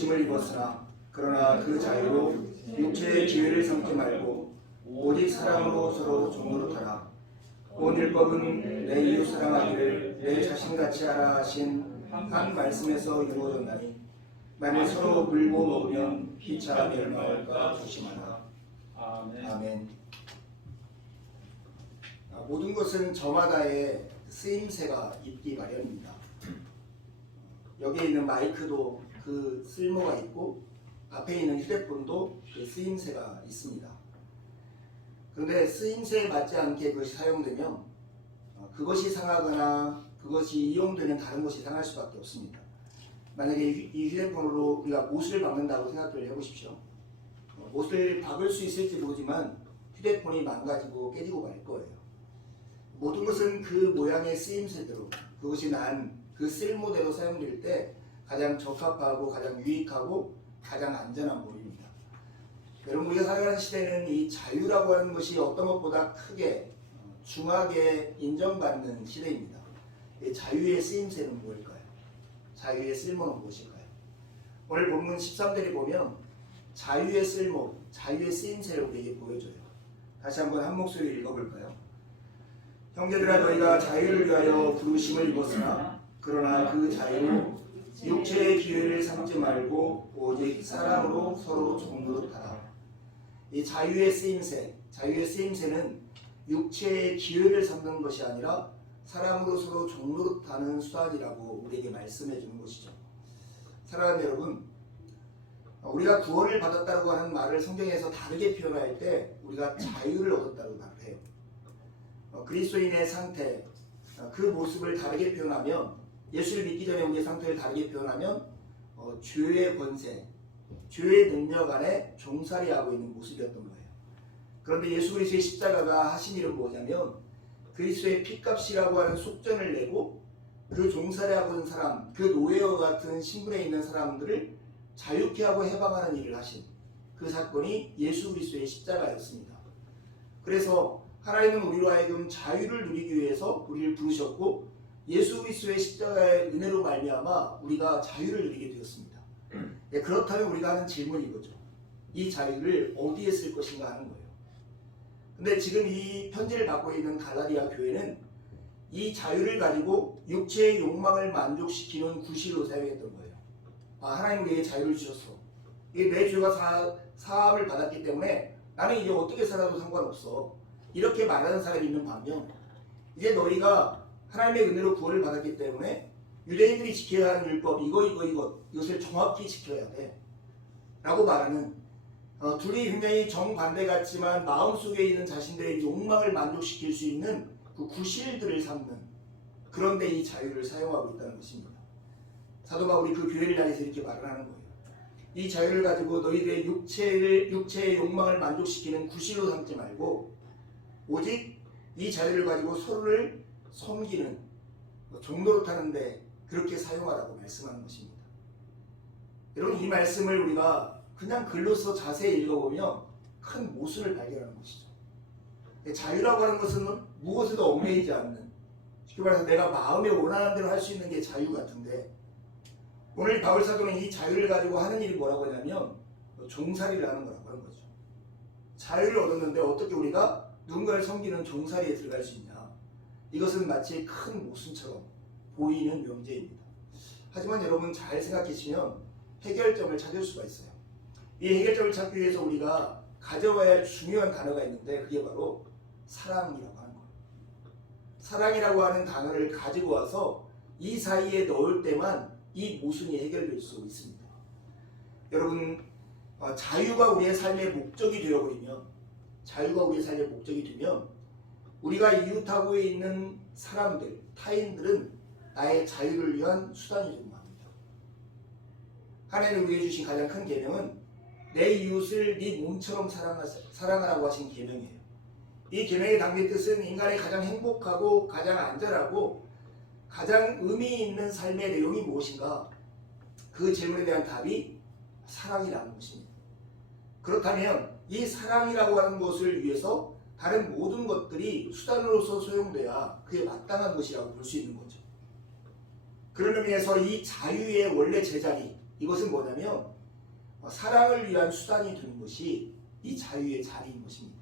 부르심을 입었으나 그러나 그 자유로 육체의 기회를 삼지 말고 오직 사랑으로 서로 종노릇하라. 온 율법은 내 이웃 사랑하기를 내 자신같이 하라 하신 한 말씀에서 이루어졌나니 만일 서로 물고 먹으면 피차 멸망할까 조심하라. 아멘. 모든 것은 저마다의 쓰임새가 있기 마련입니다. 여기에 있는 마이크도 그 쓸모가 있고 앞에 있는 휴대폰도 그 쓰임새가 있습니다. 그런데 쓰임새에 맞지 않게 그것이 사용되면 그것이 상하거나 그것이 이용되는 다른 것이 상할 수밖에 없습니다. 만약에 이 휴대폰으로 우리가 못을 박는다고 생각을 해보십시오. 못을 박을 수 있을지 모르지만 휴대폰이 망가지고 깨지고 말 거예요. 모든 것은 그 모양의 쓰임새대로 그것이 난 그 쓸모대로 사용될 때 가장 적합하고 가장 유익하고 가장 안전한 법입니다. 여러분, 우리가 살아가는 시대는 이 자유라고 하는 것이 어떤 것보다 크게 중하게 인정받는 시대입니다. 이 자유의 쓰임새는 무엇일까요? 자유의 쓸모는 무엇일까요? 오늘 본문 13절에 보면 자유의 쓸모, 자유의 쓰임새를 우리에게 보여줘요. 다시 한번 한 목소리 읽어볼까요? 형제들아, 너희가 자유를 위하여 부르심을 입었으나 그러나 그 자유로 육체의 기회를 삼지 말고 오직 사랑으로 서로 종노릇하라. 이 자유의 쓰임새, 자유의 쓰임새는 육체의 기회를 삼는 것이 아니라 사랑으로 서로 종노릇하는 수단이라고 우리에게 말씀해 주는 것이죠. 사랑하는 여러분, 우리가 구원을 받았다고 하는 말을 성경에서 다르게 표현할 때 우리가 자유를 얻었다고 말을 해요. 그리스도인의 상태, 그 모습을 다르게 표현하면, 예수를 믿기 전에 우리의 상태를 다르게 표현하면 죄의 권세, 죄의 능력 안에 종살이하고 있는 모습이었던 거예요. 그런데 예수 그리스도의 십자가가 하신 일은 뭐냐면 그리스도의 피값이라고 하는 속전을 내고 그 종살이하고 있는 사람, 그 노예와 같은 신분에 있는 사람들을 자유케 하고 해방하는 일을 하신 그 사건이 예수 그리스도의 십자가였습니다. 그래서 하나님은 우리로 하여금 자유를 누리기 위해서 우리를 부르셨고 예수 그리스도의 십자가의 은혜로 말미암아 우리가 자유를 누리게 되었습니다. 그렇다면 우리가 하는 질문이 이거죠. 이 자유를 어디에 쓸 것인가 하는 거예요. 근데 지금 이 편지를 받고 있는 갈라디아 교회는 이 자유를 가지고 육체의 욕망을 만족시키는 구실로 사용했던 거예요. 하나님 우리에게 자유를 주셨어. 내 죄가 사함을 받았기 때문에 나는 이제 어떻게 살아도 상관없어. 이렇게 말하는 사람이 있는 반면 이제 너희가 하나님의 은혜로 구원을 받았기 때문에 유대인들이 지켜야 하는 율법 이것을 정확히 지켜야 돼 라고 말하는 둘이 굉장히 정반대 같지만 마음속에 있는 자신들의 욕망을 만족시킬 수 있는 그 구실들을 삼는, 그런데 이 자유를 사용하고 있다는 것입니다. 사도 바울이 그 교회를 향해서 이렇게 말을 하는 거예요. 이 자유를 가지고 너희들의 육체의 욕망을 만족시키는 구실로 삼지 말고 오직 이 자유를 가지고 서로를 섬기는, 종노릇하는데 그렇게 사용하라고 말씀하는 것입니다. 여러분, 이 말씀을 우리가 그냥 글로써 자세히 읽어보면 큰 모순을 발견하는 것이죠. 자유라고 하는 것은 무엇에도 얽매이지 않는, 쉽게 말해서 내가 마음에 원하는 대로 할 수 있는 게 자유 같은데, 오늘 바울 사도는 이 자유를 가지고 하는 일이 뭐라고 하냐면 종살이를 하는 거라고 하는 거죠. 자유를 얻었는데 어떻게 우리가 누군가를 섬기는 종살이에 들어갈 수 있냐, 이것은 마치 큰 모순처럼 보이는 명제입니다. 하지만 여러분 잘 생각해보시면 해결점을 찾을 수가 있어요. 이 해결점을 찾기 위해서 우리가 가져와야 할 중요한 단어가 있는데 그게 바로 사랑이라고 하는 거예요. 사랑이라고 하는 단어를 가지고 와서 이 사이에 넣을 때만 이 모순이 해결될 수 있습니다. 여러분, 자유가 우리의 삶의 목적이 되어버리면, 자유가 우리의 삶의 목적이 되면 우리가 이웃하고 있는 사람들, 타인들은 나의 자유를 위한 수단이 되는 겁니다. 하나님 우리에게 주신 가장 큰 계명은 내 이웃을 네 몸처럼 사랑하라고 하신 계명이에요. 이 계명의 담긴 뜻은 인간의 가장 행복하고 가장 안전하고 가장 의미 있는 삶의 내용이 무엇인가? 그 질문에 대한 답이 사랑이라는 것입니다. 그렇다면 이 사랑이라고 하는 것을 위해서 다른 모든 것들이 수단으로서 소용돼야 그게 마땅한 것이라고 볼 수 있는 거죠. 그런 의미에서 이 자유의 원래 제자리, 이것은 뭐냐면 사랑을 위한 수단이 되는 것이 이 자유의 자리인 것입니다.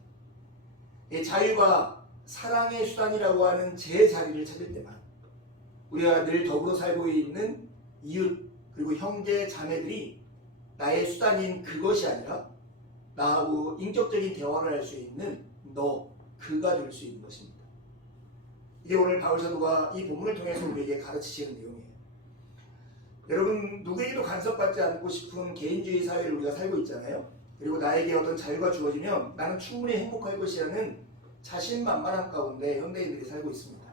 이 자유가 사랑의 수단이라고 하는 제 자리를 찾을 때만 우리가 늘 더불어 살고 있는 이웃 그리고 형제 자매들이 나의 수단인 그것이 아니라 나하고 인격적인 대화를 할 수 있는 그가 될 수 있는 것입니다. 이게 오늘 바울 사도가 이 본문을 통해서 우리에게 가르치시는 내용이에요. 여러분, 누구에게도 간섭받지 않고 싶은 개인주의 사회를 우리가 살고 있잖아요. 그리고 나에게 어떤 자유가 주어지면 나는 충분히 행복할 것이라는 자신만만함 가운데 현대인들이 살고 있습니다.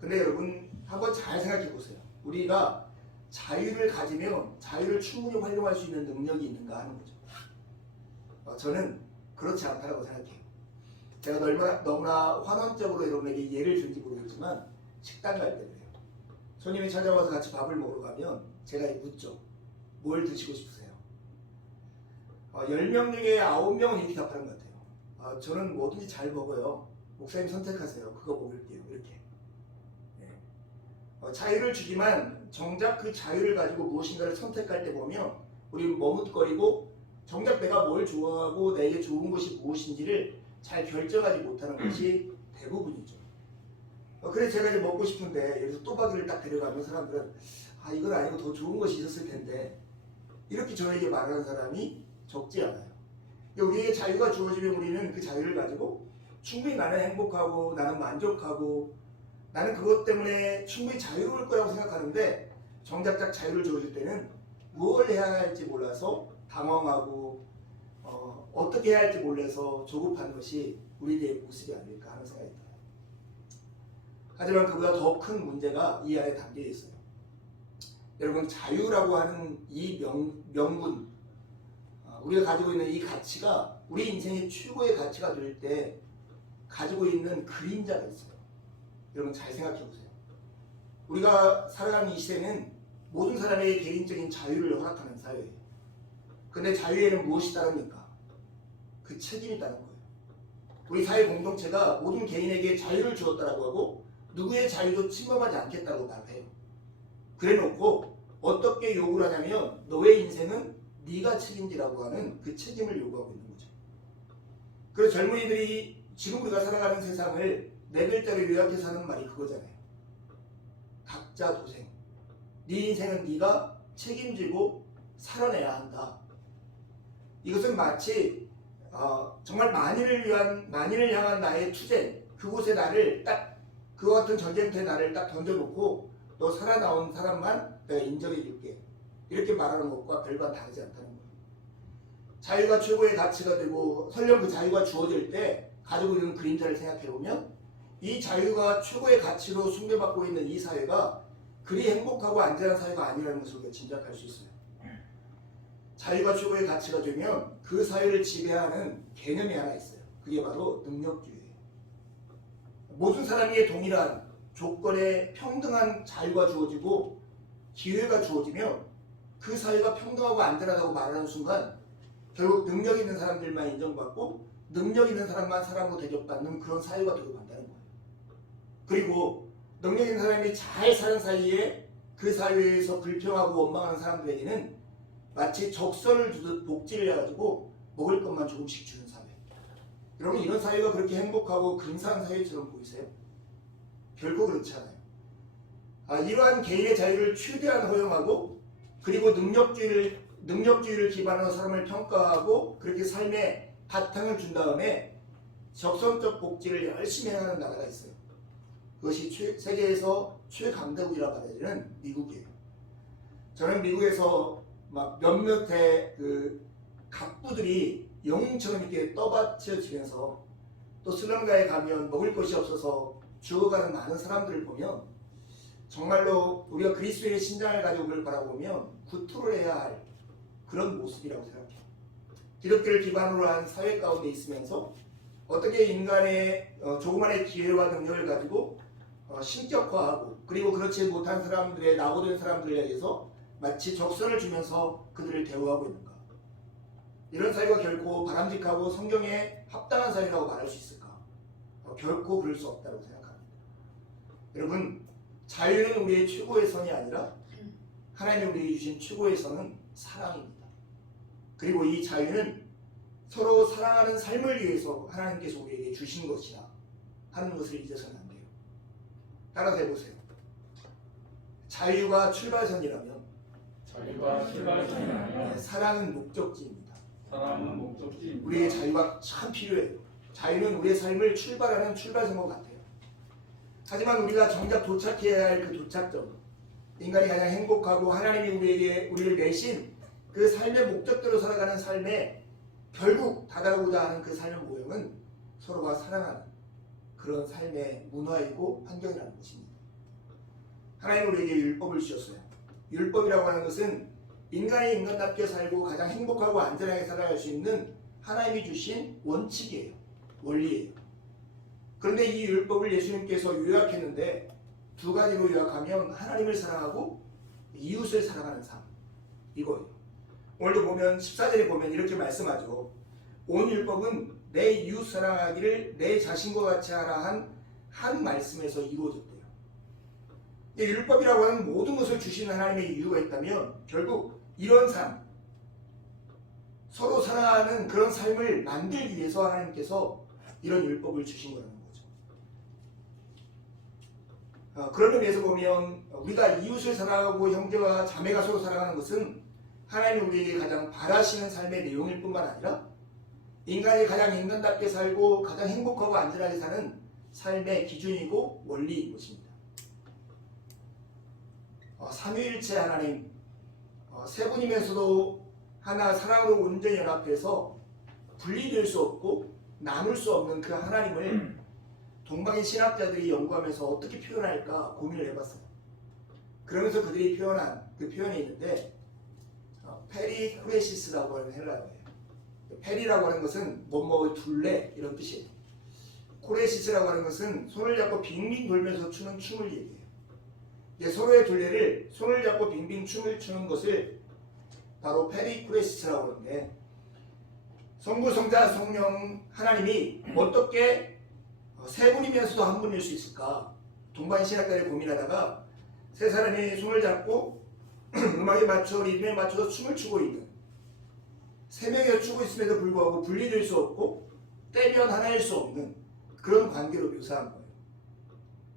근데 여러분, 한번 잘 생각해 보세요. 우리가 자유를 가지면 자유를 충분히 활용할 수 있는 능력이 있는가 하는 거죠. 저는 그렇지 않다고 생각해요. 제가 너무나 환원적으로 여러분에게 예를 들는지 모르겠지만 식당 갈 때 그래요. 손님이 찾아와서 같이 밥을 먹으러 가면 제가 묻죠. 뭘 드시고 싶으세요? 10명 중에 9명은 이렇게 답하는 것 같아요. 저는 뭐든지 잘 먹어요. 목사님 선택하세요. 그거 먹을게요. 이렇게. 자유를 주지만 정작 그 자유를 가지고 무엇인가를 선택할 때 보면 우리 머뭇거리고 정작 내가 뭘 좋아하고 내게 좋은 것이 무엇인지를 잘 결정하지 못하는 것이 대부분이죠. 그래서 제가 이제 먹고 싶은데 여기서 또박이를 딱 데려가면 사람들은 이건 아니고 더 좋은 것이 있었을 텐데 이렇게 저에게 말하는 사람이 적지 않아요. 우리에게 자유가 주어지면 우리는 그 자유를 가지고 충분히 나는 행복하고 나는 만족하고 나는 그것 때문에 충분히 자유로울 거라고 생각하는데 정작 자유를 주어질 때는 뭘 해야 할지 몰라서 당황하고 어떻게 해야 할지 몰라서 조급한 것이 우리들의 모습이 아닐까 하는 생각이 들어요. 하지만 그보다 더 큰 문제가 이 안에 담겨 있어요. 여러분, 자유라고 하는 이 명분, 우리가 가지고 있는 이 가치가 우리 인생의 최고의 가치가 될 때 가지고 있는 그림자가 있어요. 여러분 잘 생각해 보세요. 우리가 살아가는 이 시대는 모든 사람에게 개인적인 자유를 허락하는 사회예요. 근데 자유에는 무엇이 따릅니까? 그 책임이 따른 거예요. 우리 사회 공동체가 모든 개인에게 자유를 주었다라고 하고 누구의 자유도 침범하지 않겠다고 말해요. 그래놓고 어떻게 요구를 하냐면 너의 인생은 네가 책임지라고 하는 그 책임을 요구하고 있는 거죠. 그래서 젊은이들이 지금 우리가 살아가는 세상을 네 글자로 요약해서 하는 말이 그거잖아요. 각자 도생. 네 인생은 네가 책임지고 살아내야 한다. 이것은 마치 정말 만인을 향한 나의 투쟁, 그곳에 나를 딱 그와 같은 전쟁터에 나를 딱 던져놓고 너 살아나온 사람만 내가 인정해 줄게. 이렇게 말하는 것과 별반 다르지 않다는 거예요. 자유가 최고의 가치가 되고 설령 그 자유가 주어질 때 가지고 있는 그림자를 생각해 보면 이 자유가 최고의 가치로 숭배받고 있는 이 사회가 그리 행복하고 안전한 사회가 아니라는 것을 우리가 짐작할 수 있어요. 자유가 최고의 가치가 되면 그 사회를 지배하는 개념이 하나 있어요. 그게 바로 능력주의예요. 모든 사람에게 동일한 조건에 평등한 자유가 주어지고 기회가 주어지면 그 사회가 평등하고 안전하다고 말하는 순간 결국 능력 있는 사람들만 인정받고 능력 있는 사람만 사람으로 대접받는 그런 사회가 되고 간다는 거예요. 그리고 능력 있는 사람이 잘 사는 사이에 그 사회에서 불평하고 원망하는 사람들에게는 마치 적선을 두듯 복지를 해가지고 먹을 것만 조금씩 주는 사회. 여러분, 이런 사회가 그렇게 행복하고 근사한 사회처럼 보이세요? 결코 그렇지 않아요. 이러한 개인의 자유를 최대한 허용하고 그리고 능력주의를 기반으로 사람을 평가하고 그렇게 삶에 바탕을 준 다음에 적선적 복지를 열심히 해나가는 나라가 있어요. 그것이 세계에서 최강대국이라 말하는 미국이에요. 저는 미국에서 막 몇몇의 그 갑부들이 영웅처럼 이렇게 떠받쳐지면서 또 스리랑카에 가면 먹을 것이 없어서 죽어가는 많은 사람들을 보면 정말로 우리가 그리스도의 신장을 가지고 그걸 바라보면 구토를 해야 할 그런 모습이라고 생각해요. 기독교를 기반으로 한 사회 가운데 있으면서 어떻게 인간의 조그만의 기회와 능력을 가지고 신격화하고 그리고 그렇지 못한 사람들의 낙오된 사람들에게서 마치 적선을 주면서 그들을 대우하고 있는가. 이런 사회가 결코 바람직하고 성경에 합당한 사회라고 말할 수 있을까? 결코 그럴 수 없다고 생각합니다. 여러분, 자유는 우리의 최고의 선이 아니라 하나님이 우리에게 주신 최고의 사랑입니다. 그리고 이 자유는 서로 사랑하는 삶을 위해서 하나님께서 우리에게 주신 것이다 하는 것을 잊어서는 안 돼요. 따라서 해보세요. 자유가 출발선이라면 사랑은 목적지입니다. 우리의 자유가 참 필요해요. 자유는 우리의 삶을 출발하는 출발선과 같아요. 하지만 우리가 정작 도착해야 할 그 도착점, 인간이 가장 행복하고 하나님이 우리를 내신 그 삶의 목적대로 살아가는 삶에 결국 다가오고자 하는 그 삶의 모형은 서로가 사랑하는 그런 삶의 문화이고 환경이라는 것입니다. 하나님은 우리에게 율법을 주셨어요. 율법이라고 하는 것은 인간이 인간답게 살고 가장 행복하고 안전하게 살아갈 수 있는 하나님이 주신 원칙이에요. 원리예요. 그런데 이 율법을 예수님께서 요약했는데 두 가지로 요약하면 하나님을 사랑하고 이웃을 사랑하는 삶, 이거예요. 오늘도 보면 14절에 보면 이렇게 말씀하죠. 온 율법은 내 이웃 사랑하기를 내 자신과 같이 하라 한 말씀에서 이루어졌대요. 율법이라고 하는 모든 것을 주신 하나님의 이유가 있다면 결국 이런 삶, 서로 사랑하는 그런 삶을 만들기 위해서 하나님께서 이런 율법을 주신 거라는 거죠. 그런 의미에서 보면 우리가 이웃을 사랑하고 형제와 자매가 서로 사랑하는 것은 하나님이 우리에게 가장 바라시는 삶의 내용일 뿐만 아니라 인간이 가장 인간답게 살고 가장 행복하고 안전하게 사는 삶의 기준이고 원리인 것입니다. 삼위일체 하나님, 세 분이면서도 하나 사랑으로 온전히 연합해서 분리될 수 없고 나눌 수 없는 그 하나님을 동방의 신학자들이 연구하면서 어떻게 표현할까 고민을 해봤어요. 그러면서 그들이 표현한 그 표현이 있는데 페리쿠레시스라고 하는 헬라어예요. 페리라고 하는 것은 뭐뭐 둘레 이런 뜻이에요. 코레시스라고 하는 것은 손을 잡고 빙빙 돌면서 추는 춤을 얘기해요. 서로의 둘레를 손을 잡고 빙빙 춤을 추는 것을 바로 페리쿠레시스라고 하는데 성부, 성자, 성령 하나님이 어떻게 세 분이면서도 한 분일 수 있을까? 동방의 신학자들이 고민하다가 세 사람이 손을 잡고 음악에 맞춰 리듬에 맞춰서 춤을 추고 있는 세 명이 추고 있음에도 불구하고 분리될 수 없고 떼면 하나일 수 없는 그런 관계로 묘사한 거예요.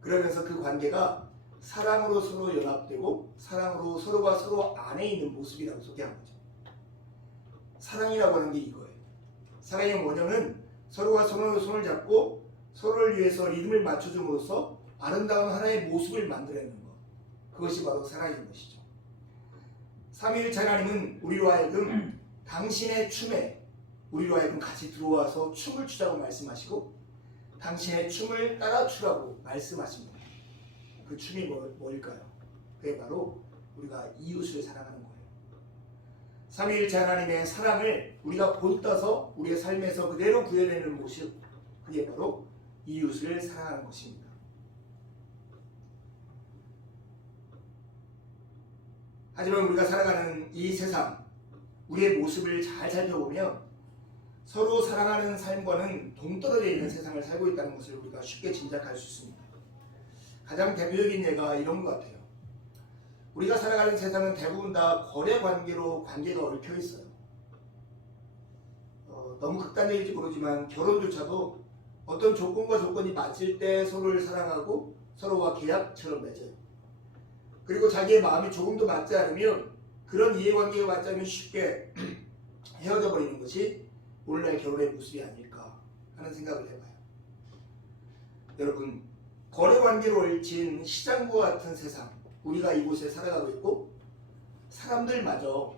그러면서 그 관계가 사랑으로 서로 연합되고 사랑으로 서로가 서로 안에 있는 모습이라고 소개한 거죠. 사랑이라고 하는 게 이거예요. 사랑의 원형은 서로가 서로의 손을 잡고 서로를 위해서 리듬을 맞춰줌으로써 아름다운 하나의 모습을 만들어내는 것. 그것이 바로 사랑인 것이죠. 삼위일체 하나님은 우리로 하여금 당신의 춤에 우리로 하여금 같이 들어와서 춤을 추자고 말씀하시고 당신의 춤을 따라 추라고 말씀하십니다. 그 춤이 뭘까요? 그게 바로 우리가 이웃을 사랑하는 거예요. 삼위일체 하나님의 사랑을 우리가 본따서 우리의 삶에서 그대로 구현해내는 모습, 그게 바로 이웃을 사랑하는 것입니다. 하지만 우리가 살아가는 이 세상, 우리의 모습을 잘 살펴보면 서로 사랑하는 삶과는 동떨어져 있는 세상을 살고 있다는 것을 우리가 쉽게 짐작할 수 있습니다. 가장 대표적인 예가 이런 것 같아요. 우리가 살아가는 세상은 대부분 다 거래 관계로 관계가 얽혀 있어요. 너무 극단적일지 모르지만 결혼조차도 어떤 조건과 조건이 맞을 때 서로를 사랑하고 서로와 계약처럼 맺어요. 그리고 자기의 마음이 조금도 맞지 않으면 그런 이해관계가 맞지 않으면 쉽게 헤어져 버리는 것이 오늘날 결혼의 모습이 아닐까 하는 생각을 해봐요. 여러분, 거래관계로 얽힌 시장과 같은 세상, 우리가 이곳에 살아가고 있고 사람들마저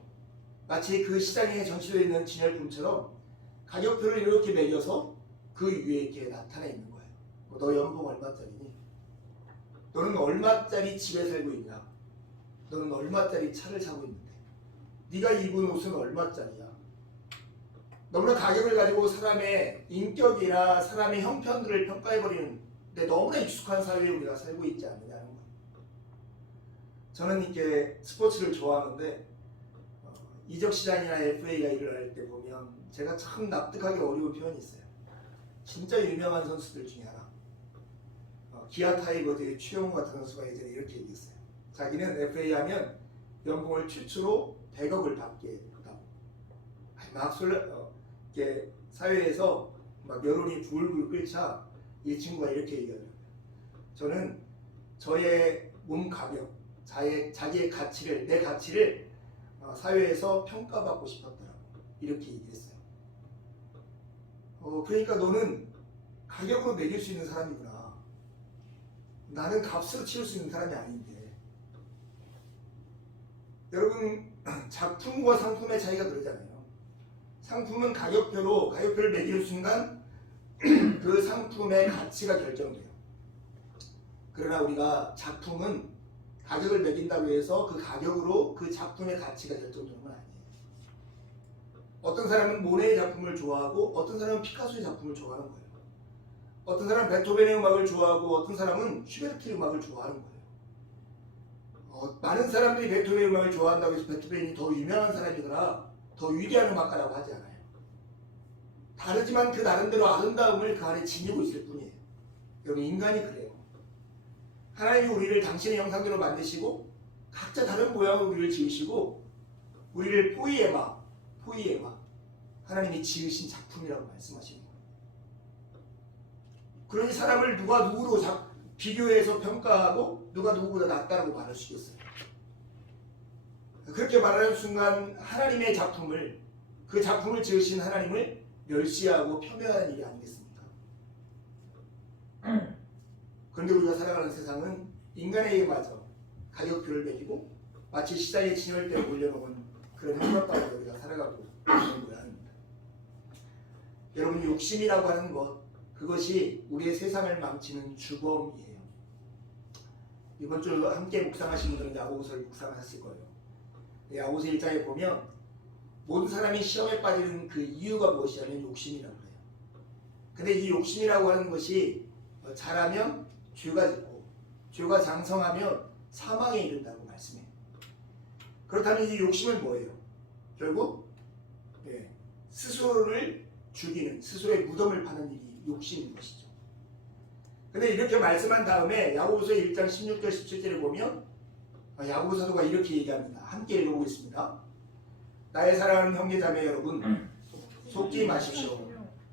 마치 그 시장에 전시되어 있는 진열품처럼 가격표를 이렇게 매겨서 그 위에 이렇게 나타나 있는 거예요. 너 연봉 얼마짜리니? 너는 얼마짜리 집에 살고 있냐? 너는 얼마짜리 차를 사고 있는데? 네가 입은 옷은 얼마짜리야? 너무나 가격을 가지고 사람의 인격이나 사람의 형편들을 평가해버리는 데 너무나 익숙한 사회에 우리가 살고 있지 않느냐는 거예요. 저는 이렇게 스포츠를 좋아하는데 이적 시장이나 FA가 일어날 때 보면 제가 참 납득하기 어려운 표현이 있어요. 진짜 유명한 선수들 중에 하나, 기아 타이거즈의 최용우 같은 선수가 예전에 이렇게 얘기했어요. 자기는 FA 하면 연봉을 최초로 100억을 받게 됐다고. 막 이렇게 사회에서 막 여론이 불불 끓자 이 친구가 이렇게 얘기하더라고요. 저는 저의 몸 가격, 자기의 가치를, 내 가치를 사회에서 평가받고 싶었더라고. 이렇게 얘기했어요. 그러니까 너는 가격으로 매길 수 있는 사람이구나. 나는 값으로 치울 수 있는 사람이 아닌데. 여러분, 작품과 상품의 차이가 그러잖아요. 상품은 가격표를 매기는 순간 그 상품의 가치가 결정돼요. 그러나 우리가 작품은 가격을 매긴다고 해서 그 가격으로 그 작품의 가치가 결정되는 건 아니에요. 어떤 사람은 모네의 작품을 좋아하고 어떤 사람은 피카소의 작품을 좋아하는 거예요. 어떤 사람은 베토벤의 음악을 좋아하고 어떤 사람은 슈베르트의 음악을 좋아하는 거예요. 많은 사람들이 베토벤의 음악을 좋아한다고 해서 베토벤이 더 유명한 사람이거나 더 위대한 음악가라고 하지 않아요. 다르지만 그 나름대로 아름다움을 그 안에 지니고 있을 뿐이에요. 여러분, 인간이 그래요. 하나님이 우리를 당신의 형상대로 만드시고 각자 다른 모양으로 우리를 지으시고 우리를 포이에마 하나님이 지으신 작품이라고 말씀하시는 거예요. 그러니 사람을 누가 누구로 비교해서 평가하고 누가 누구보다 낫다고 말할 수 있겠어요. 그렇게 말하는 순간 하나님의 작품을, 그 작품을 지으신 하나님을 멸시하고 폄훼하는 일이 아니겠습니까? 그런데 우리가 살아가는 세상은 인간에게 마저 가격표를 매기고 마치 시장에 진열대에 올려놓은 그런 행각 가운데 우리가 살아가고 있는 모양입니다. 여러분, 욕심이라고 하는 것, 그것이 우리의 세상을 망치는 주범이에요. 이번 주 함께 묵상하신 분들은 야고보서를 묵상하셨을 거예요. 야고보서 1장에 보면 모든 사람이 시험에 빠지는 그 이유가 무엇이냐면 욕심이라고 해요. 근데 이 욕심이라고 하는 것이 잘하면 죄가 짓고 죄가 장성하면 사망에 이른다고 말씀해요. 그렇다면 이 욕심은 뭐예요? 결국 스스로를 죽이는, 스스로의 무덤을 파는 일이 욕심인 것이죠. 근데 이렇게 말씀한 다음에 야고보서 1장 16절 17절에 보면 야고보 사도가 이렇게 얘기합니다. 함께 읽어보겠습니다. 나의 사랑하는 형제자매 여러분, 속지 마십시오.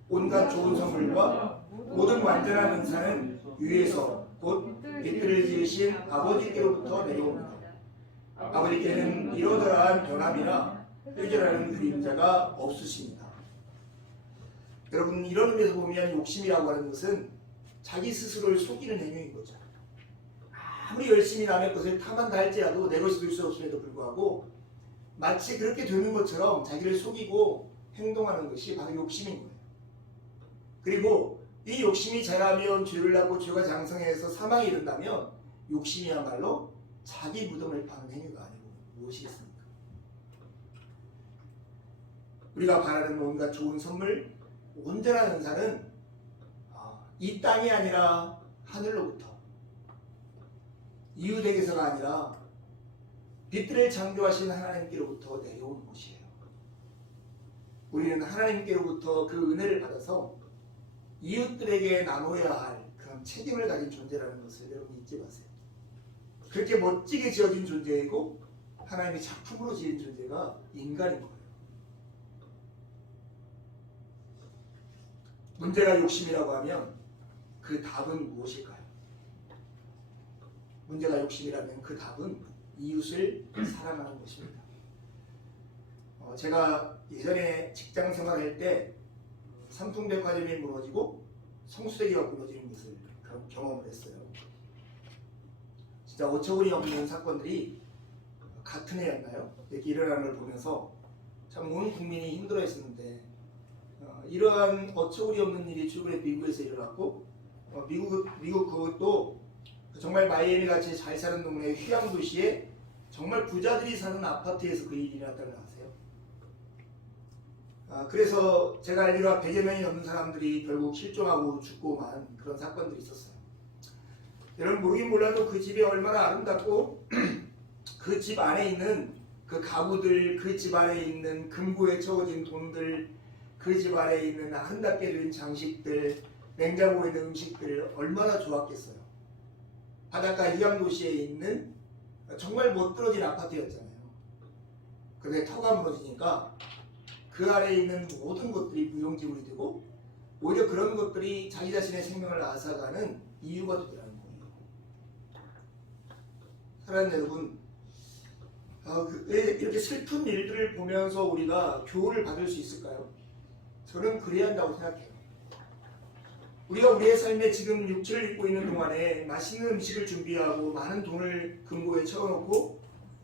온갖 좋은 선물과 모든 완전한 은사는 위에서 곧 빛들을 지으신 아버지께로부터 내려옵니다. 아버지께는 이러저러한 변함이나 획일하는 그림자가 없으십니다. 여러분, 이런 의미에서 보면 욕심이라고 하는 것은 자기 스스로를 속이는 행위인 거죠. 아무리 열심히 남의 것을 탐한다 할지라도 내 것이 될 수 없음에도 불구하고 마치 그렇게 되는 것처럼 자기를 속이고 행동하는 것이 바로 욕심인 거예요. 그리고 이 욕심이 자라면 죄를 낳고 죄가 장성해서 사망에 이른다면 욕심이야말로 자기 무덤을 파는 행위가 아니고 무엇이겠습니까? 우리가 바라는 온갖 좋은 선물, 온전한 은사는 이 땅이 아니라 하늘로부터, 이웃에게서가 아니라 빛들을 창조하신 하나님께로부터 내려오는 것이에요. 우리는 하나님께로부터 그 은혜를 받아서 이웃들에게 나눠야 할 그런 책임을 가진 존재라는 것을 여러분 잊지 마세요. 그렇게 멋지게 지어진 존재이고 하나님의 작품으로 지은 존재가 인간인 거예요. 문제가 욕심이라고 하면 그 답은 무엇일까요? 문제가 욕심이라면 그 답은 이웃을 사랑하는 것입니다. 제가 예전에 직장 생활할 때 삼풍백화점이 무너지고 성수대교가 무너지는 것을 경험을 했어요. 진짜 어처구니 없는 사건들이 같은 해였나요? 이렇게 일어나는 걸 보면서 참 온 국민이 힘들어했었는데 이러한 어처구니 없는 일이 최근에 미국에서 일어났고 미국 그것도 정말 마이애미 같이 잘 사는 동네 휴양 도시에 정말 부자들이 사는 아파트에서 그 일이 일어났다는 거 아세요? 그래서 제가 알기로 100여 명이 넘는 사람들이 결국 실종하고 죽고만 그런 사건들이 있었어요. 여러분, 모르긴 몰라도 그 집이 얼마나 아름답고 그 집 안에 있는 그 가구들, 그 집 안에 있는 금고에 채워진 돈들, 그 집 안에 있는 아름답게 된 장식들, 냉장고에 있는 음식들 얼마나 좋았겠어요. 바닷가 휴양 도시에 있는 정말 멋들어진 아파트였잖아요. 그런데 터가 무너지니까 그 아래에 있는 모든 것들이 무용지물이 되고 오히려 그런 것들이 자기 자신의 생명을 앗아가는 이유가 되더라는 거예요. 사랑하는 여러분, 이렇게 슬픈 일들을 보면서 우리가 교훈을 받을 수 있을까요? 저는 그래야 한다고 생각해요. 우리가 우리의 삶에 지금 육체를 입고 있는 동안에 맛있는 음식을 준비하고 많은 돈을 금고에 채워놓고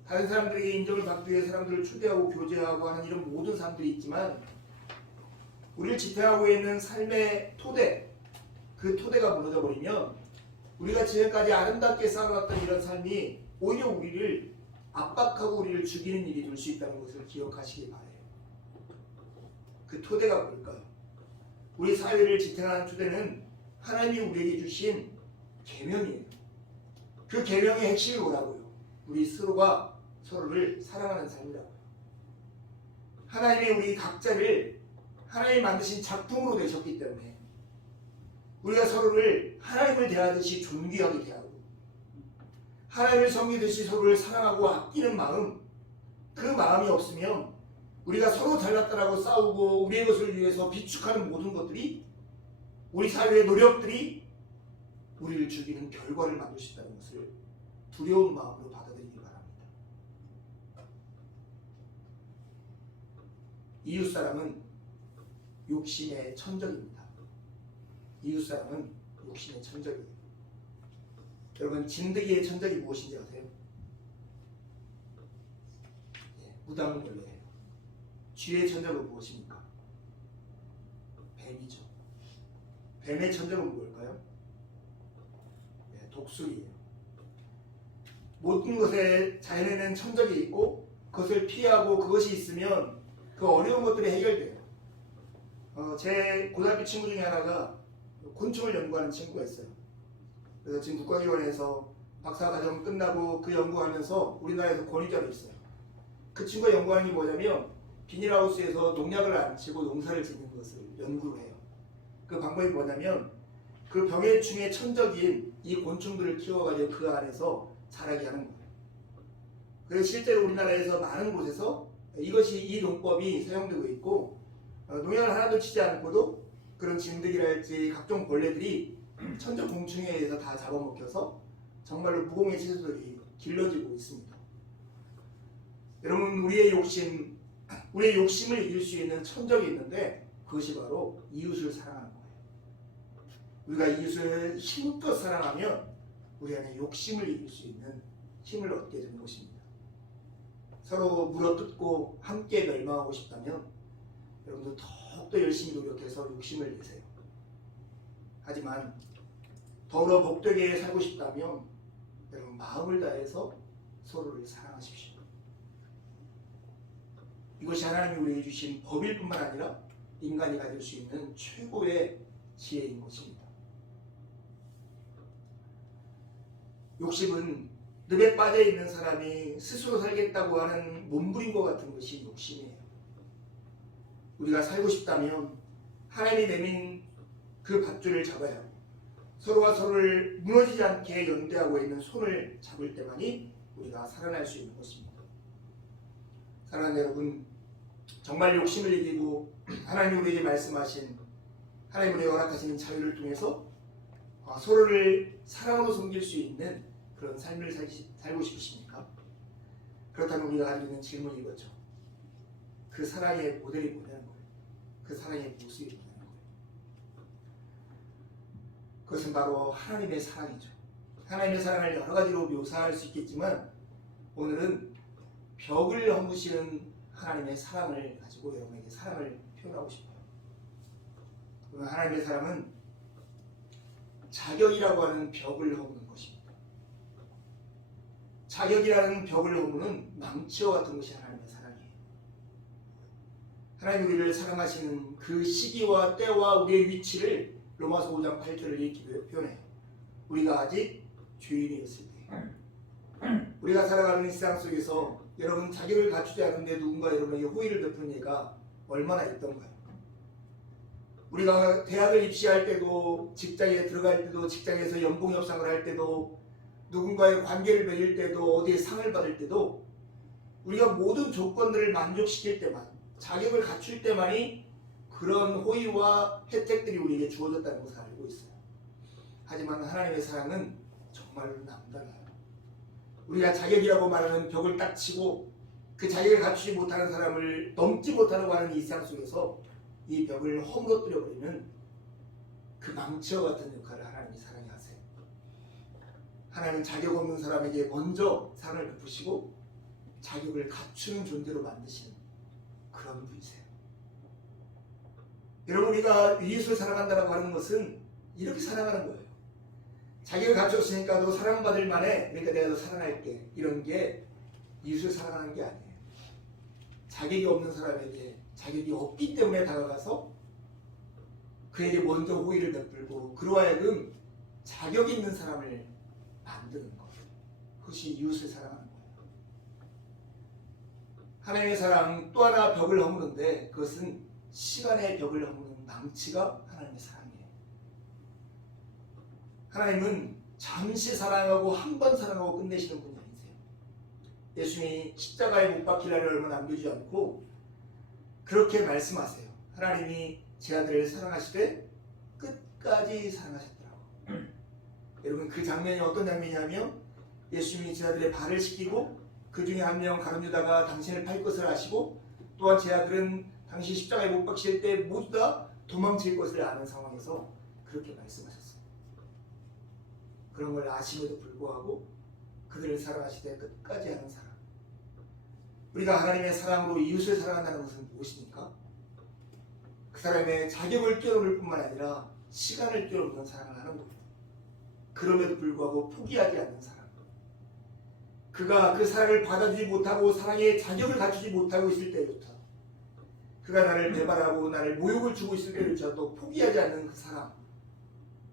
다른 사람들에게 인정을 받기 위해 사람들을 초대하고 교제하고 하는 이런 모든 사람들이 있지만 우리를 지탱하고 있는 삶의 토대, 그 토대가 무너져 버리면 우리가 지금까지 아름답게 살아왔던 이런 삶이 오히려 우리를 압박하고 우리를 죽이는 일이 될 수 있다는 것을 기억하시기 바라요. 그 토대가 뭘까요? 우리 사회를 지탱하는 토대는 하나님이 우리에게 주신 계명이에요. 그 계명의 핵심이 뭐라고요? 우리 서로가 서로를 사랑하는 삶이라고요. 하나님이 우리 각자를 하나님이 만드신 작품으로 되셨기 때문에 우리가 서로를 하나님을 대하듯이 존귀하게 대하고 하나님을 섬기듯이 서로를 사랑하고 아끼는 마음, 그 마음이 없으면 우리가 서로 잘났다라고 싸우고 우리의 것을 위해서 비축하는 모든 것들이 우리 사회의 노력들이 우리를 죽이는 결과를 만들 수 있다는 것을 두려운 마음으로 받아들이기 바랍니다. 이웃사람은 욕심의 천적입니다. 이웃사람은 욕심의 천적이에요. 여러분, 진드기의 천적이 무엇인지 아세요? 무당벌레예요. 쥐의 천적은 무엇입니까? 뱀이죠. 뱀의 천적은 뭘까요? 독수리예요. 모든 것에 자연에는 천적이 있고 그것을 피하고 그것이 있으면 그 어려운 것들이 해결돼요. 제 고등학교 친구 중에 하나가 곤충을 연구하는 친구가 있어요. 그래서 지금 국가기관에서 박사과정 끝나고 그 연구하면서 우리나라에서 권위자로 있어요. 그 친구가 연구하는 게 뭐냐면 비닐하우스에서 농약을 안 치고 농사를 짓는 것을 연구를 해요. 그 방법이 뭐냐면 그 병해충의 천적인 이 곤충들을 키워가지고 그 안에서 자라게 하는 거예요. 그래서 실제로 우리나라에서 많은 곳에서 이 농법이 사용되고 있고 농약을 하나도 치지 않고도 그런 진드기랄지 각종 벌레들이 천적 곤충에 의해서 다 잡아먹혀서 정말로 무공의 채소들이 길러지고 있습니다. 여러분, 우리의 욕심을 이길 수 있는 천적이 있는데 그것이 바로 이웃을 사랑하는 거예요. 우리가 이웃을 힘껏 사랑하면 우리 안에 욕심을 이길 수 있는 힘을 얻게 되는 것입니다. 서로 물어뜯고 함께 멸망하고 싶다면 여러분도 더욱더 열심히 노력해서 욕심을 내세요. 하지만 더불어 복되게 살고 싶다면 여러분 마음을 다해서 서로를 사랑하십시오. 이것이 하나님이 우리에게 주신 법일 뿐만 아니라 인간이 가질 수 있는 최고의 지혜인 것입니다. 욕심은 늪에 빠져 있는 사람이 스스로 살겠다고 하는 몸부림과 같은 것이 욕심이에요. 우리가 살고 싶다면 하나님이 내민 그 밧줄을 잡아야 하고 서로가 서로를 무너지지 않게 연대하고 있는 손을 잡을 때만이 우리가 살아날 수 있는 것입니다. 사랑하는 여러분, 정말 욕심을 이기고 하나님 우리에게 말씀하신 하나님 우리에게 허락하시는 자유를 통해서 서로를 사랑으로 섬길 수 있는 그런 삶을 살고 싶으십니까? 그렇다면 우리가 가지고 있는 질문이 이거죠. 그 사랑의 모델이 뭐냐는 거예요. 그 사랑의 모습이 뭐냐는 거예요. 그것은 바로 하나님의 사랑이죠. 하나님의 사랑을 여러 가지로 묘사할 수 있겠지만 오늘은 벽을 허무시는 하나님의 사랑을 가지고 여러분에게 사랑을 표현하고 싶어요. 하나님의 사랑은 자격이라고 하는 벽을 허무는 것입니다. 자격이라는 벽을 허무는 망치와 같은 것이 하나님의 사랑이에요. 하나님 우리를 사랑하시는 그 시기와 때와 우리의 위치를 로마서 5장 8절을 이렇게 표현해요. 우리가 아직 죄인이었을 때, 우리가 살아가는 이 세상 속에서 여러분 자격을 갖추지 않은데 누군가 여러분에게 호의를 베푸는 예가 얼마나 있던가요? 우리가 대학을 입시할 때도, 직장에 들어갈 때도, 직장에서 연봉 협상을 할 때도, 누군가의 관계를 맺을 때도, 어디에 상을 받을 때도 우리가 모든 조건들을 만족시킬 때만, 자격을 갖출 때만이 그런 호의와 혜택들이 우리에게 주어졌다는 것을 알고 있어요. 하지만 하나님의 사랑은 정말로 남달라요. 우리가 자격이라고 말하는 벽을 딱 치고 그 자격을 갖추지 못하는 사람을 넘지 못하려고 하는 이 세상 속에서 이 벽을 허물어뜨려 버리는 그 망치와 같은 역할을 하나님이 사랑해 하세요. 하나님은 자격 없는 사람에게 먼저 사랑을 베푸시고 자격을 갖추는 존재로 만드시는 그런 분이세요. 여러분, 우리가 이웃을 사랑한다고 하는 것은 이렇게 사랑하는 거예요. 자격을 갖췄으니까 너 사랑받을 만해, 그러니까 내가 너 사랑할게, 이런 게 이웃을 사랑하는 게 아니에요. 자격이 없는 사람에게 자격이 없기 때문에 다가가서 그에게 먼저 호의를 베풀고 그로 하여금 자격 있는 사람을 만드는 것, 그것이 이웃을 사랑하는 거예요. 하나님의 사랑 또 하나 벽을 허무는데 그것은 시간의 벽을 허무는 망치가 하나님의 사랑이에요. 하나님은 잠시 사랑하고 한 번 사랑하고 끝내시는 분이 아니세요. 예수님이 십자가에 못 박힐 날을 얼마 남겨주지 않고 그렇게 말씀하세요. 하나님이 제 아들을 사랑하시되 끝까지 사랑하셨더라고. 여러분, 그 장면이 어떤 장면이냐면 예수님이 제 아들의 발을 씻기고 그 중에 한 명 가룟 유다가 당신을 팔 것을 아시고 또한 제 아들은 당신 십자가에 못 박힐 때 모두 다 도망칠 것을 아는 상황에서 그렇게 말씀하셨어요. 그런 걸 아심에도 불구하고 그들을 사랑하시되 끝까지 하는 사랑. 우리가 하나님의 사랑으로 이웃을 사랑한다는 것은 무엇입니까? 그 사람의 자격을 뛰어넘을 뿐만 아니라 시간을 뛰어넘는 사랑을 하는 거예요. 그럼에도 불구하고 포기하지 않는 사랑. 그가 그 사랑을 받아주지 못하고 사랑의 자격을 갖추지 못하고 있을 때부터, 그가 나를 배반하고 나를 모욕을 주고 있을 때조차도 포기하지 않는 그 사랑,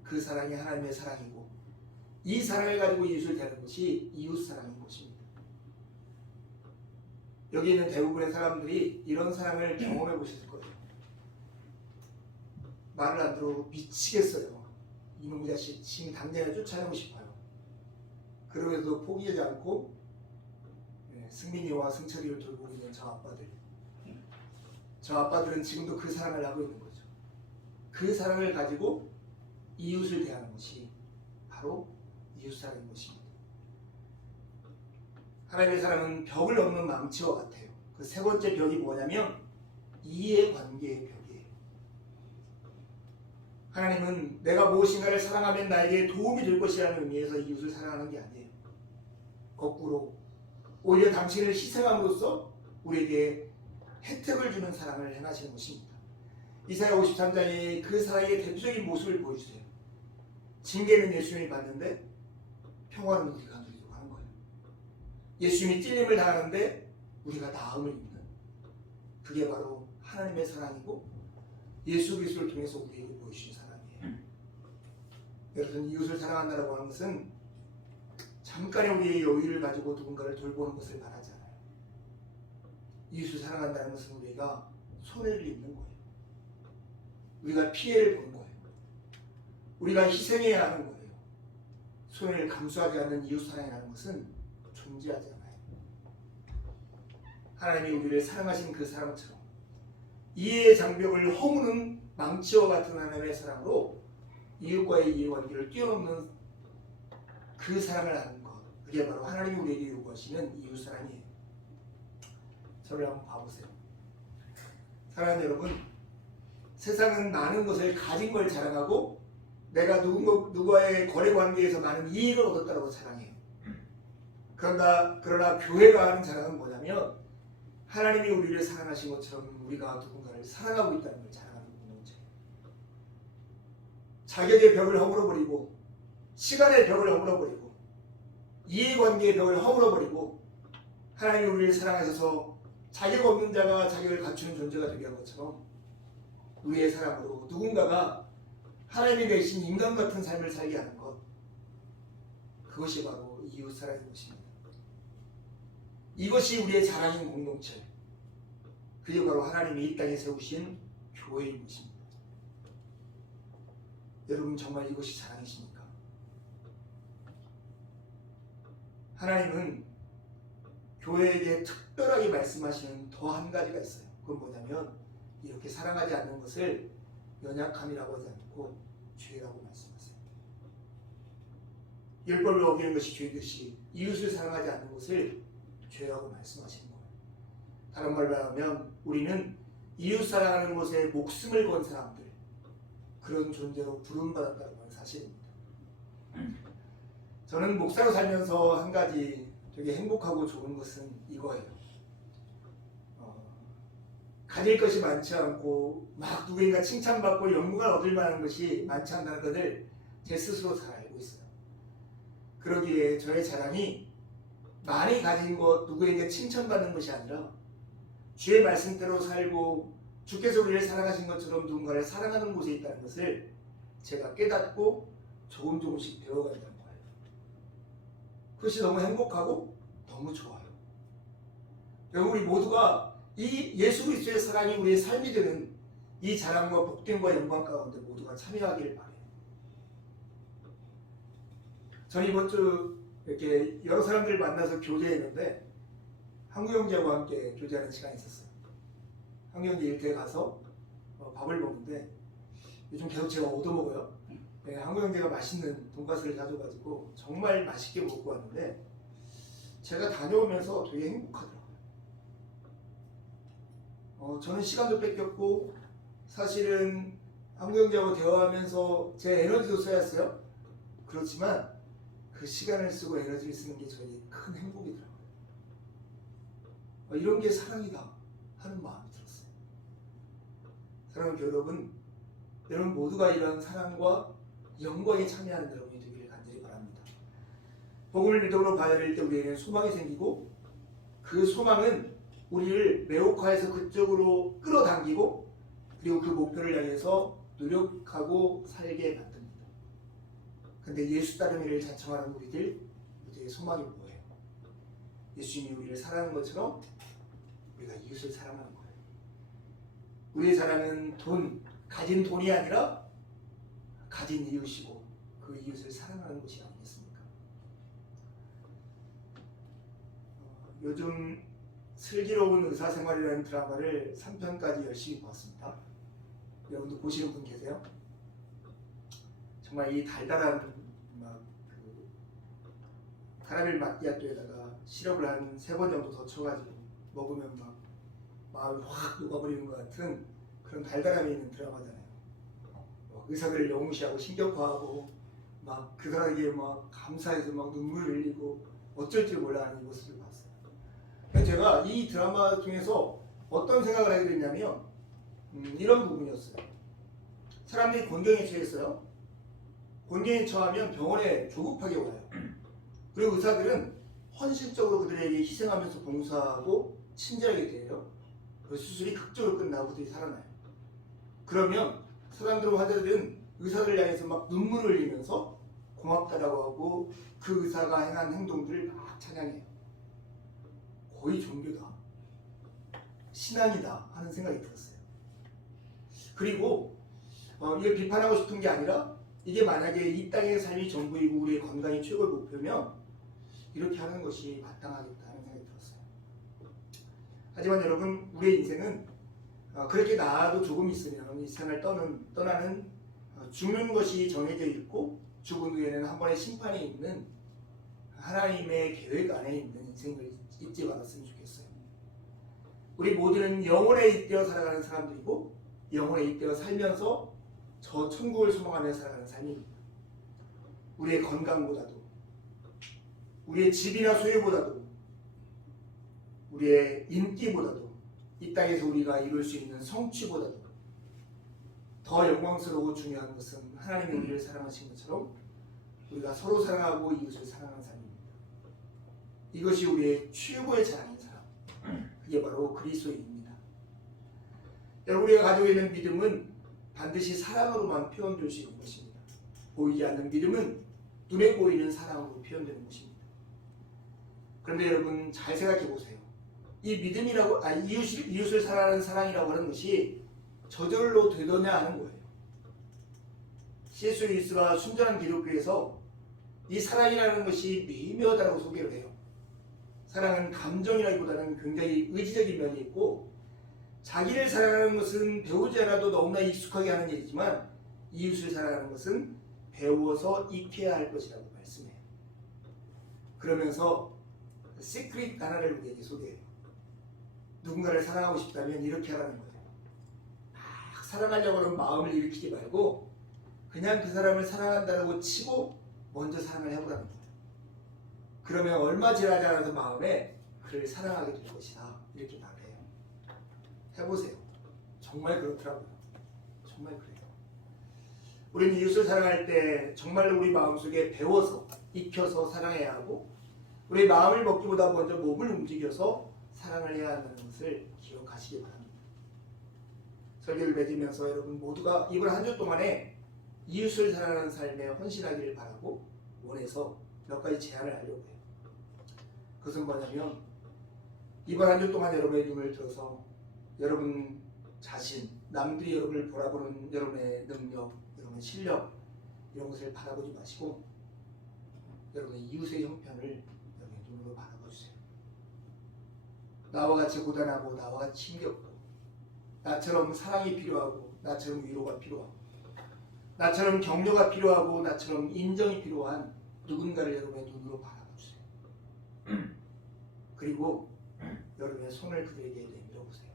그 사랑이 하나님의 사랑이고 이 사랑을 가지고 이웃을 대하는 것이 이웃 사랑인 것입니다. 여기 있는 대부분의 사람들이 이런 사랑을 경험해 보셨을 거예요. 말을 안 들어도 미치겠어요. 이놈의 자식 지금 당장에 쫓아내고 싶어요. 그러면서도 포기하지 않고 승민이와 승철이를 돌보고 있는 저 아빠들. 저 아빠들은 지금도 그 사랑을 하고 있는 거죠. 그 사랑을 가지고 이웃을 대하는 것이 바로 이웃사랑인 것입니다. 하나님의 사랑은 벽을 넘는 망치와 같아요. 그 세 번째 벽이 뭐냐면 이해관계의 벽이에요. 하나님은 내가 무엇인가를 사랑하면 나에게 도움이 될 것이라는 의미에서 이웃을 사랑하는 게 아니에요. 거꾸로 오히려 당신을 희생함으로써 우리에게 혜택을 주는 사랑을 행하시는 것입니다. 이사야 53장에 그 사랑의 대표적인 모습을 보여주세요. 징계는 예수님이 받는데 평화는 우리가 누리도록 하는 거예요. 예수님이 찔림을 당하는데 우리가 나음을 입는, 그게 바로 하나님의 사랑이고 예수 그리스도를 통해서 우리에게 보여주신 사랑이에요. 여러분, 이웃을 사랑한다고 하는 것은 잠깐의 우리의 여유를 가지고 누군가를 돌보는 것을 말하지 않아요. 이웃을 사랑한다는 것은 우리가 손해를 입는 거예요. 우리가 피해를 보는 거예요. 우리가 희생해야 하는 거예요. 손해를 감수하지 않는 이웃 사랑이라는 것은 존재하지 않아요. 하나님이 우리를 사랑하신 그 사랑처럼 이해의 장벽을 허무는 망치와 같은 하나님의 사랑으로 이웃과의 이해관계를 뛰어넘는 그 사랑을 하는 것, 그게 바로 하나님이 우리에게 요구하시는 이웃 사랑이에요. 저를 한번 봐보세요. 사랑하는 여러분, 세상은 많은 것을 가진 걸 자랑하고 내가 누구와의 거래 관계에서 많은 이익을 얻었다고 자랑해요. 그러나 교회가 하는 자랑은 뭐냐면 하나님이 우리를 사랑하신 것처럼 우리가 누군가를 사랑하고 있다는 걸 자랑하는 공동체예요. 자격의 벽을 허물어버리고 시간의 벽을 허물어버리고 이해관계의 벽을 허물어버리고 하나님이 우리를 사랑하셔서 자격 없는 자가 자격을 갖추는 존재가 되게 한 것처럼 우리의 사랑으로 누군가가 하나님이 내신 인간 같은 삶을 살게 하는 것, 그것이 바로 이웃 사랑인 것입니다. 이것이 우리의 자랑인 공동체, 그게 바로 하나님이 이 땅에 세우신 교회인 것입니다. 여러분, 정말 이것이 자랑이십니까? 하나님은 교회에게 특별하게 말씀하시는 더 한 가지가 있어요. 그건 뭐냐면 이렇게 사랑하지 않는 것을 연약함이라고 하지 않고 죄라고 말씀하세요. 율법을 어기는 것이 죄듯이 이웃을 사랑하지 않는 것을 죄라고 말씀하시는 거예요. 다른 말로 하면 우리는 이웃 사랑하는 것에 목숨을 건 사람들, 그런 존재로 부름받았다는 건 사실입니다. 저는 목사로 살면서 한 가지 되게 행복하고 좋은 것은 이거예요. 가질 것이 많지 않고 막 누구인가 칭찬받고 영광을 얻을 만한 것이 많지 않다는 것을 제 스스로 잘 알고 있어요. 그러기에 저의 자랑이 많이 가진 것, 누구에게 칭찬받는 것이 아니라 주의 말씀대로 살고 주께서 우리를 사랑하신 것처럼 누군가를 사랑하는 곳에 있다는 것을 제가 깨닫고 조금씩 배워간다는 거예요. 그것이 너무 행복하고 너무 좋아요. 여러분, 우리 모두가 이 예수 그리스도의 사랑이 우리의 삶이 되는 이 자랑과 복됨과 영광 가운데 모두가 참여하기를 바래요. 저는 이번 주 이렇게 여러 사람들을 만나서 교제했는데 한국 형제와 함께 교제하는 시간이 있었어요. 한국 형제 일터에 가서 밥을 먹는데 요즘 계속 제가 얻어먹어요. 네, 한국 형제가 맛있는 돈가스를 가져가지고 정말 맛있게 먹고 왔는데 제가 다녀오면서 되게 행복하더라고요. 저는 시간도 뺏겼고 사실은 한국 형제하고 대화하면서 제 에너지도 써야했어요. 그렇지만 그 시간을 쓰고 에너지를 쓰는 게 저에게 큰 행복이더라고요. 이런 게 사랑이다 하는 마음이 들었어요. 사랑하는 여러분 모두가 이런 사랑과 영광에 참여하는 여러분이 되기를 간절히 바랍니다. 복음을 믿음으로 받아들일 때 우리에게는 소망이 생기고 그 소망은 우리를 매혹하여서 그쪽으로 끌어당기고 그리고 그 목표를 향해서 노력하고 살게 만듭니다. 근데 예수 따르기를 자청하는 우리의 소망이 뭐예요? 예수님이 우리를 사랑하는 것처럼 우리가 이웃을 사랑하는 거예요. 우리의 자랑은 가진 돈이 아니라 가진 이웃이고 그 이웃을 사랑하는 것이 아니겠습니까? 요즘 슬기로운 의사생활이라는 드라마를 3편까지 열심히 봤습니다. 여러분도 보시는 분 계세요? 정말 이 달달한 카라멜 마끼아토에다가 시럽을 한 3번 정도 더 쳐가지고 먹으면 막 마음이 확 녹아버리는 것 같은 그런 달달함이 있는 드라마잖아요. 의사들을 영무시하고 신격화하고 막 그 사람에게 막 감사해서 막 눈물을 흘리고 어쩔 줄 몰라 하는 이 모습을 봤어요. 제가 이 드라마 중에서 어떤 생각을 하게 됐냐면 이런 부분이었어요. 사람들이 곤경에 처했어요. 곤경에 처하면 병원에 조급하게 와요. 그리고 의사들은 헌신적으로 그들에게 희생하면서 봉사하고 친절하게 대해요. 그 수술이 극적으로 끝나고 그들이 살아나요. 그러면 사람들과 환자들은 의사들을 향해서 막 눈물을 흘리면서 고맙다라고 하고 그 의사가 행한 행동들을 막 찬양해요. 거의 종교다, 신앙이다 하는 생각이 들었어요. 그리고 이걸 비판하고 싶은 게 아니라 이게 만약에 이 땅의 삶이 전부이고 우리의 건강이 최고의 목표면 이렇게 하는 것이 마땅하겠다 하는 생각이 들었어요. 하지만 여러분, 우리의 인생은 그렇게 나아도 조금 있으면 이 세상을 떠나는 죽는 것이 정해져 있고 죽은 후에는 한 번의 심판이 있는 하나님의 계획 안에 있는 인생을 잊지 말았으면 좋겠어요. 우리 모두는 영혼에 잇대어 살아가는 사람들이고 영혼에 잇대어 살면서 저 천국을 소망하며 살아가는 삶입니다. 우리의 건강보다도 우리의 집이나 소유보다도 우리의 인기보다도 이 땅에서 우리가 이룰 수 있는 성취보다도 더 영광스러우고 중요한 것은 하나님이 우리를 사랑하신 것처럼 우리가 서로 사랑하고 이웃을 사랑하는 삶입니다. 이것이 우리의 최고의 자랑인 사람, 그게 바로 그리스도인입니다. 여러분, 우리가 가지고 있는 믿음은 반드시 사랑으로만 표현될 수 있는 것입니다. 보이지 않는 믿음은 눈에 보이는 사랑으로 표현되는 것입니다. 그런데 여러분, 잘 생각해 보세요. 이 믿음이라고 이웃을 사랑하는 사랑이라고 하는 것이 저절로 되더냐 하는 거예요. C.S. 루이스가 순전한 기독교에서 이 사랑이라는 것이 미묘하다고 소개를 해요. 사랑은 감정이라기보다는 굉장히 의지적인 면이 있고, 자기를 사랑하는 것은 배우지 않아도 너무나 익숙하게 하는 일이지만 이웃을 사랑하는 것은 배워서 익혀야 할 것이라고 말씀해요. 그러면서 시크릿 하나를 우리에게 소개해요. 누군가를 사랑하고 싶다면 이렇게 하라는 거예요. 막 사랑하려고 하는 마음을 일으키지 말고 그냥 그 사람을 사랑한다고 치고 먼저 사랑을 해보라는 거예요. 그러면 얼마 지나지 않아서 마음에 그를 사랑하게 될 것이다. 이렇게 말해요. 해보세요. 정말 그렇더라고요. 정말 그래요. 우리는 이웃을 사랑할 때 정말로 우리 마음속에 배워서 익혀서 사랑해야 하고, 우리 마음을 먹기보다 먼저 몸을 움직여서 사랑을 해야 한다는 것을 기억하시기 바랍니다. 설교를 맺으면서 여러분 모두가 이번 한 주 동안에 이웃을 사랑하는 삶에 헌신하기를 바라고 원해서 몇 가지 제안을 하려고 해요. 그것은 뭐냐면, 이번 한 주 동안 여러분의 눈을 들어서 여러분 자신, 남들이 여러분을 바라보는 여러분의 능력, 여러분의 실력, 이런 것을 바라보지 마시고 여러분의 이웃의 형편을 여러분의 눈으로 바라봐 주세요. 나와 같이 고단하고 나와 같이 힘겹고, 나처럼 사랑이 필요하고 나처럼 위로가 필요하고, 나처럼 격려가 필요하고 나처럼 인정이 필요한 누군가를 여러분의 눈으로 바라봐 주세요. 그리고 여러분의 손을 그들에게 내밀어 보세요.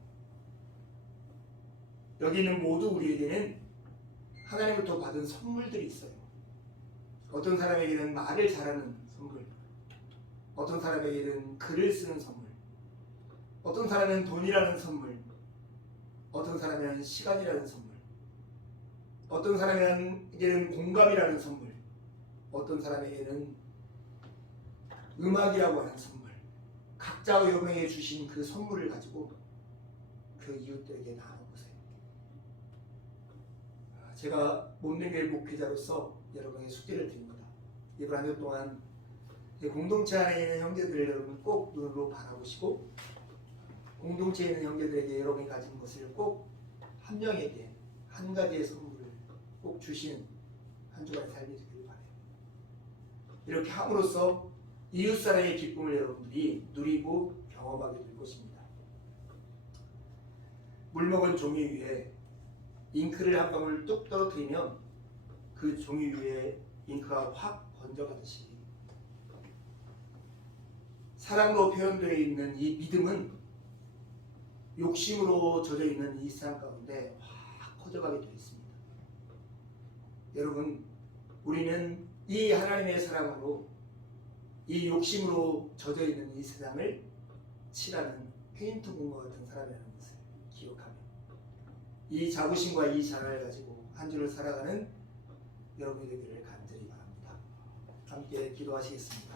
여기 있는 모두 우리에게는 하나님부터 받은 선물들이 있어요. 어떤 사람에게는 말을 잘하는 선물, 어떤 사람에게는 글을 쓰는 선물, 어떤 사람은 돈이라는 선물, 어떤 사람은 시간이라는 선물, 어떤 사람에게는 공감이라는 선물, 어떤 사람에게는 음악이라고 하는 선물, 각자 여러분에게 주신 그 선물을 가지고 그 이웃들에게 나눠보세요. 제가 못내교회 목회자로서 여러분에게 숙제를 드립니다. 이번 한 주 동안 공동체 안에 있는 형제들을 여러분 꼭 눈으로 바라보시고, 공동체에 있는 형제들에게 여러분이 가진 것을 꼭 한 명에게 한 가지의 선물을 꼭 주시는 한 주간의 삶이 되길 바라요. 이렇게 함으로써 이웃사랑의 기쁨을 여러분들이 누리고 경험하게 될 것입니다. 물먹은 종이 위에 잉크를 한 방울 뚝 떨어뜨리면 그 종이 위에 잉크가 확 번져가듯이, 사랑으로 표현되어 있는 이 믿음은 욕심으로 젖어 있는 이 세상 가운데 확 퍼져가게 되어 있습니다. 여러분, 우리는 이 하나님의 사랑으로 이 욕심으로 젖어 있는 이 세상을 칠하는 페인트공과 같은 사람이라는 것을 기억하며 이 자부심과 이 자랑을 가지고 한 주를 살아가는 여러분이 되기를 간절히 바랍니다. 함께 기도하시겠습니다.